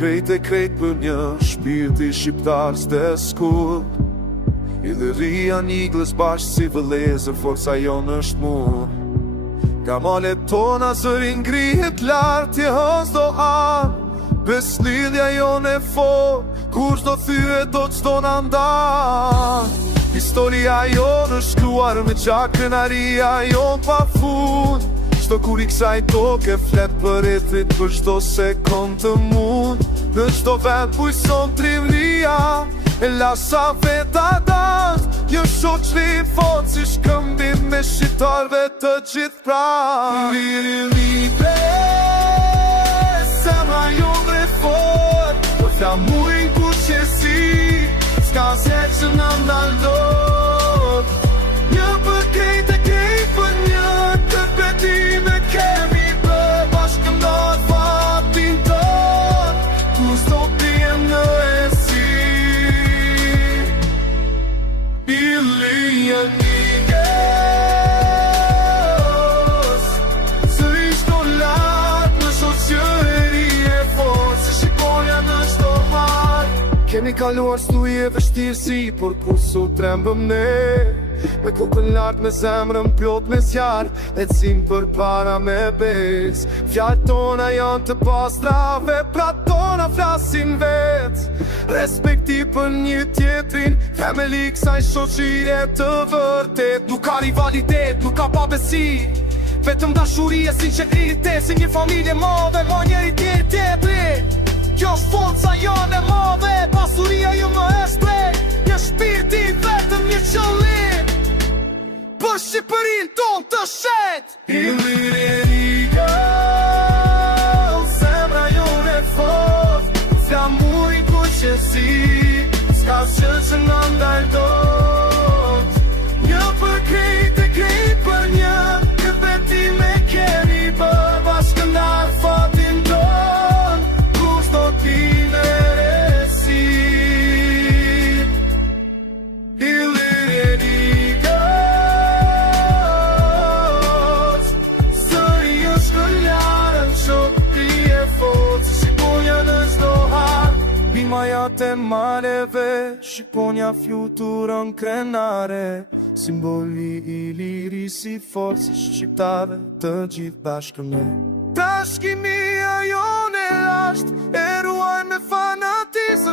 krejt për një shpirti shqiptar s'te skull. I dhe rria njiglës bashkë si vëlezër, forca jonë është mu. Ka malet tona zërin ngrihet lartë, je hës do arë. Bes lidhja jonë e fort, kur s'do thyre do qdo në ndarë. Historia jonë është shkruar me gjakënaria jonë pa fund. Shto kur I kësaj toke flet për etrit për shto sekund të mund. Në qdo vend bujson trivria, e la sa veta dash. Jo shoqri fort si shkëmbim me shqitarve të gjithë pra. Libe, semra jonë dhe fort, po tha mujnë ku qesi, s'ka se që në ndaldot. Një për krejt e krejt për një, të betime kemi për bashkëndot fatin tot, ku s'do t'jem në esi. Ili amigos, sërish do lartë në shoqëri e fort, se shikoja në çdo hal. Kemi kaluar stuje vështirësi, por kur su trembëm ne, me kokën lartë, me zemrën plot me zjarë, ecim për para me bes. Fjallë tona janë të pastra, veprat tona flasin vet. Respekti për një tjetrin, family kësaj shoqërie të vërtet. Nuk ka rivalitet, nuk ka pabesi, vetëm dashuri e sinqeritet, si një familje madhe, mo njeri tjetri. Kjo është forca jonë e madhe, pasuria ju më është prej, një shpirti vetëm një qëllim, për Shqipërinë tonë të shet. Ilirika, zemra jonë e fort, s'ka mujnë ku qesi, s'ka që në ndaldot. Një për krejt e krejt për një, këtë betime kemi për bashkëndar fatin ton, kur s'do t'ime resi. Ilirika, sëri është këllarën, shoqëri e fort, se shqiponja në çdo hal. Bimaja të maleve, shqiponja fluturën krenare, simboli I liri si forcë shqiptare të gjithë bashkë me. Tashkimia jonë e lasht, e ruaj me fanatizëm.